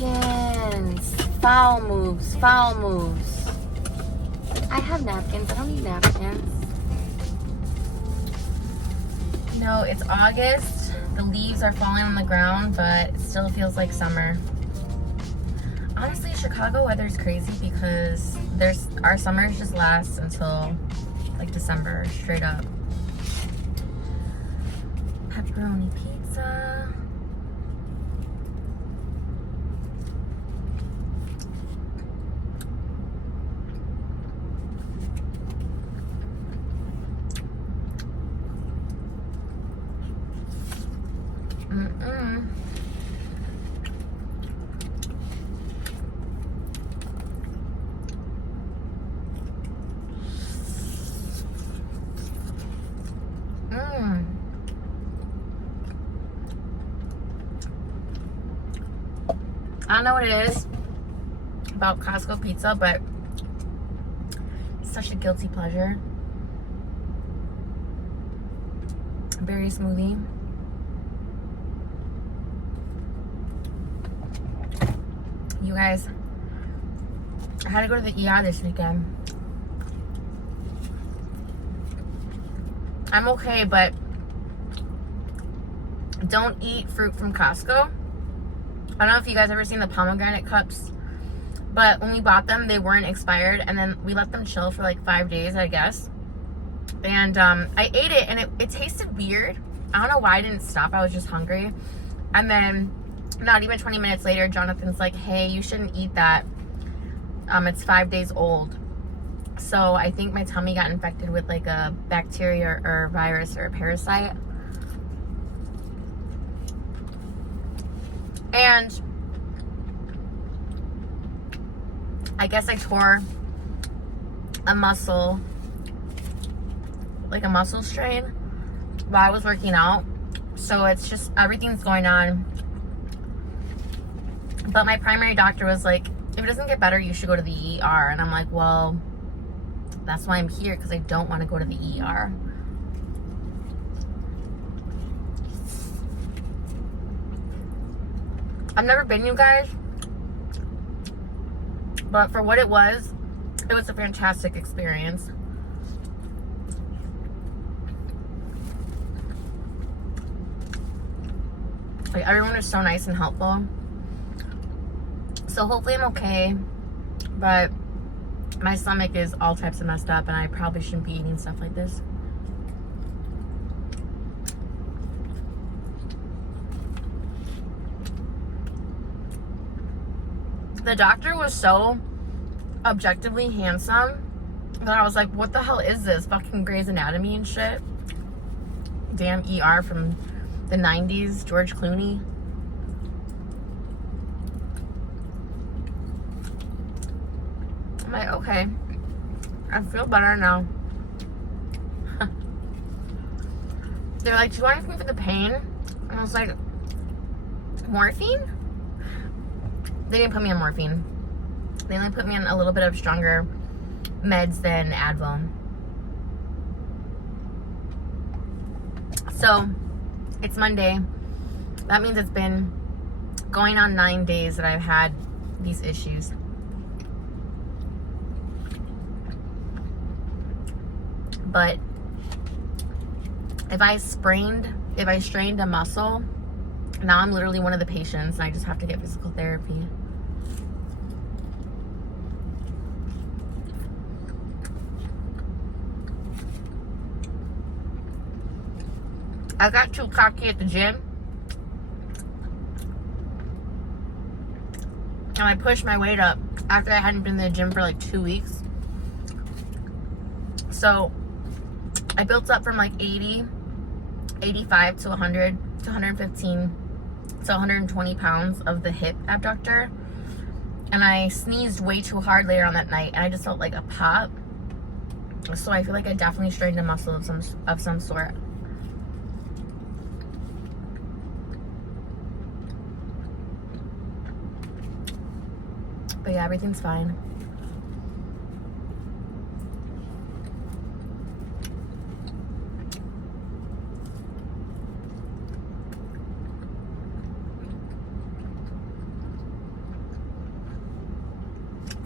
napkins. Foul moves, foul moves. I have napkins. I don't need napkins. No, it's August. The leaves are falling on the ground, but it still feels like summer. Honestly, Chicago weather is crazy because our summers just last until like December, straight up. Pepperoni pizza. I don't know what it is about Costco pizza, but it's such a guilty pleasure. Berry smoothie. You guys, I had to go to the ER this weekend. I'm okay, but don't eat fruit from Costco. I don't know if you guys ever seen the pomegranate cups, but when we bought them, they weren't expired, and then we let them chill for like 5 days, I guess. And I ate it, and it tasted weird. I don't know why I didn't stop. I was just hungry. And then not even 20 minutes later, Jonathan's like, hey, you shouldn't eat that. It's 5 days old. So I think my tummy got infected with like a bacteria or a virus or a parasite. And I guess I tore a muscle, like a muscle strain, while I was working out. So it's just, everything's going on. But my primary doctor was like, if it doesn't get better, you should go to the ER. And I'm like, well, that's why I'm here, because I don't want to go to the ER. I've never been, you guys, but for what it was a fantastic experience. Like, everyone is so nice and helpful. So hopefully I'm okay, but my stomach is all types of messed up, and I probably shouldn't be eating stuff like this. The doctor was so objectively handsome that I was like, what the hell is this? Fucking Grey's Anatomy and shit. Damn ER from the 90s, George Clooney. I'm like, okay, I feel better now. They're like, do you want anything for the pain? And I was like, morphine? They didn't put me on morphine. They only put me on a little bit of stronger meds than Advil. So, it's Monday. That means it's been going on 9 days that I've had these issues. But if I strained a muscle, now I'm literally one of the patients, and I just have to get physical therapy. I got too cocky at the gym, and I pushed my weight up after I hadn't been to the gym for like 2 weeks. So I built up from like 80, 85 to 100 to 115 to 120 pounds of the hip abductor, and I sneezed way too hard later on that night, and I just felt like a pop. So I feel like I definitely strained a muscle of some sort. But yeah, everything's fine.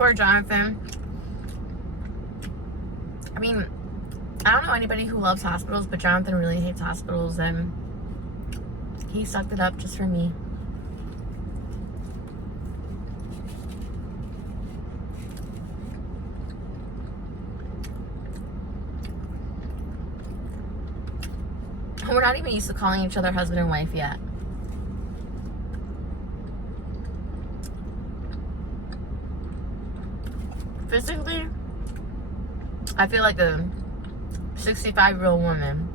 Poor Jonathan. I mean, I don't know anybody who loves hospitals, but Jonathan really hates hospitals, and he sucked it up just for me. We're not even used to calling each other husband and wife yet. Physically, I feel like a 65-year-old woman.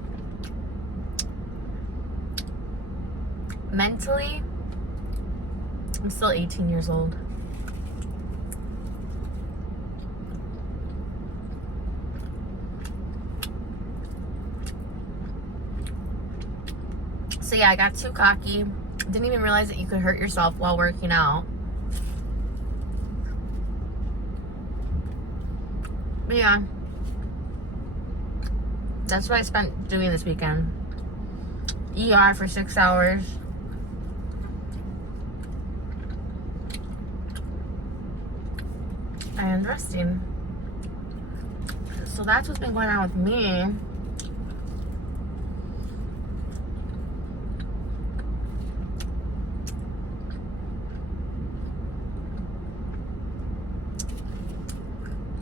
Mentally, I'm still 18 years old. So yeah, I got too cocky. Didn't even realize that you could hurt yourself while working out. But yeah, that's what I spent doing this weekend. ER for 6 hours. And resting. So that's what's been going on with me.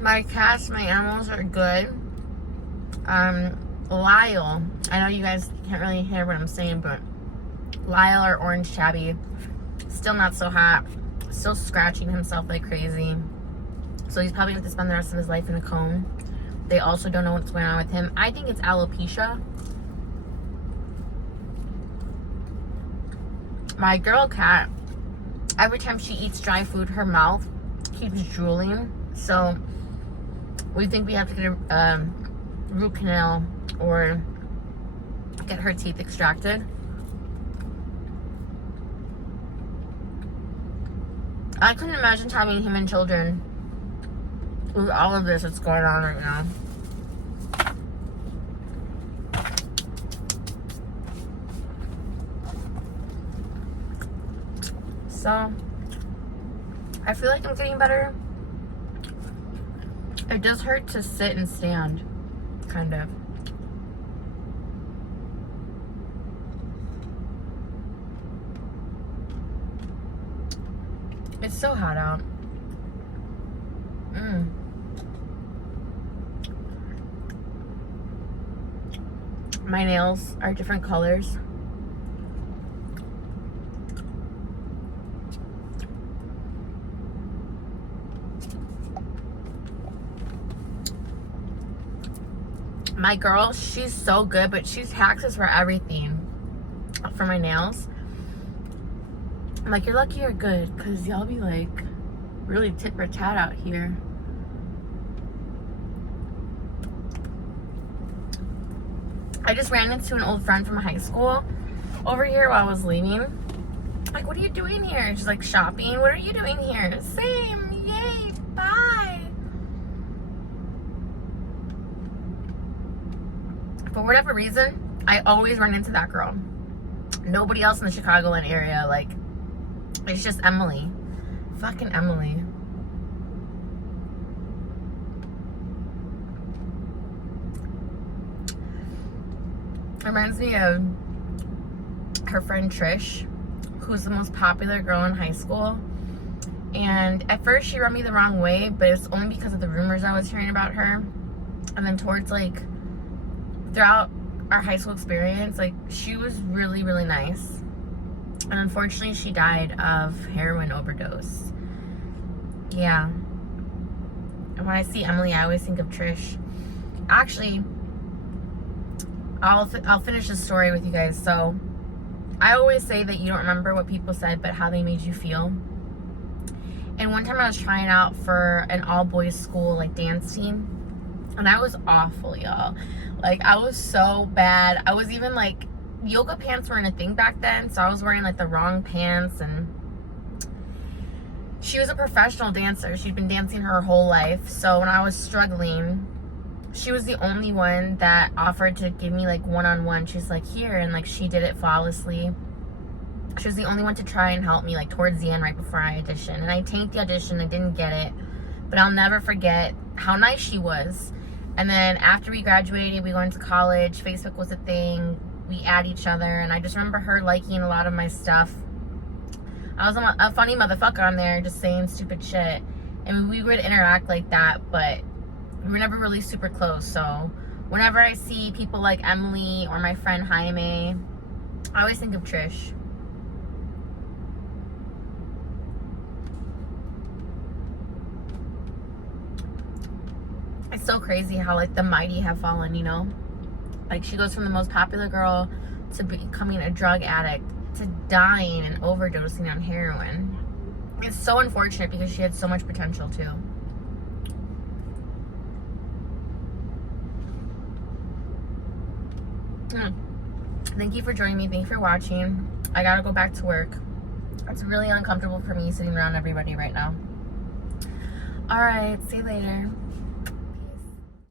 My cats, my animals are good. Lyle, I know you guys can't really hear what I'm saying, but Lyle, our orange tabby, still not so hot, still scratching himself like crazy. So he's probably going to spend the rest of his life in a cone. They also don't know what's going on with him. I think it's alopecia. My girl cat, every time she eats dry food, her mouth keeps drooling. So we think we have to get a root canal or get her teeth extracted. I couldn't imagine having him and children with all of this that's going on right now. So I feel like I'm getting better. It does hurt to sit and stand, kind of. It's so hot out. My nails are different colors. My girl, she's so good, but she's taxes for everything. For my nails. I'm like, you're lucky you're good, because y'all be like really tit for tat out here. I just ran into an old friend from high school over here while I was leaving. Like, what are you doing here? She's like, shopping. What are you doing here? Same. Yay. Bye. For whatever reason, I always run into that girl. Nobody else in the Chicagoland area. Like, it's just Emily. Fucking Emily. Reminds me of her friend Trish, who's the most popular girl in high school. And at first she rubbed me the wrong way, but it's only because of the rumors I was hearing about her. And then towards like throughout our high school experience, like she was really, really nice. And unfortunately she died of heroin overdose. Yeah. And when I see Emily, I always think of Trish. Actually, I'll finish the story with you guys. So I always say that you don't remember what people said, but how they made you feel. And one time I was trying out for an all-boys school, like dance team, and I was awful, y'all. Like, I was so bad. I was even like, yoga pants weren't a thing back then, so I was wearing like the wrong pants. And she was a professional dancer. She'd been dancing her whole life. So when I was struggling, she was the only one that offered to give me like one-on-one. She's like, here, and like she did it flawlessly. She was the only one to try and help me like towards the end, right before I auditioned. And I tanked the audition. I didn't get it, But I'll never forget how nice she was. And then after we graduated, we went to college. Facebook was a thing. We add each other, and I just remember her liking a lot of my stuff. I was a funny motherfucker on there, just saying stupid shit. And we would interact like that, but we were never really super close. So whenever I see people like Emily or my friend Jaime, I always think of Trish. It's so crazy how like the mighty have fallen, you know? Like she goes from the most popular girl to becoming a drug addict to dying and overdosing on heroin. It's so unfortunate because she had so much potential too. Thank you for joining me. Thank you for watching. I gotta go back to work. It's really uncomfortable for me sitting around everybody right now. All right, see you later.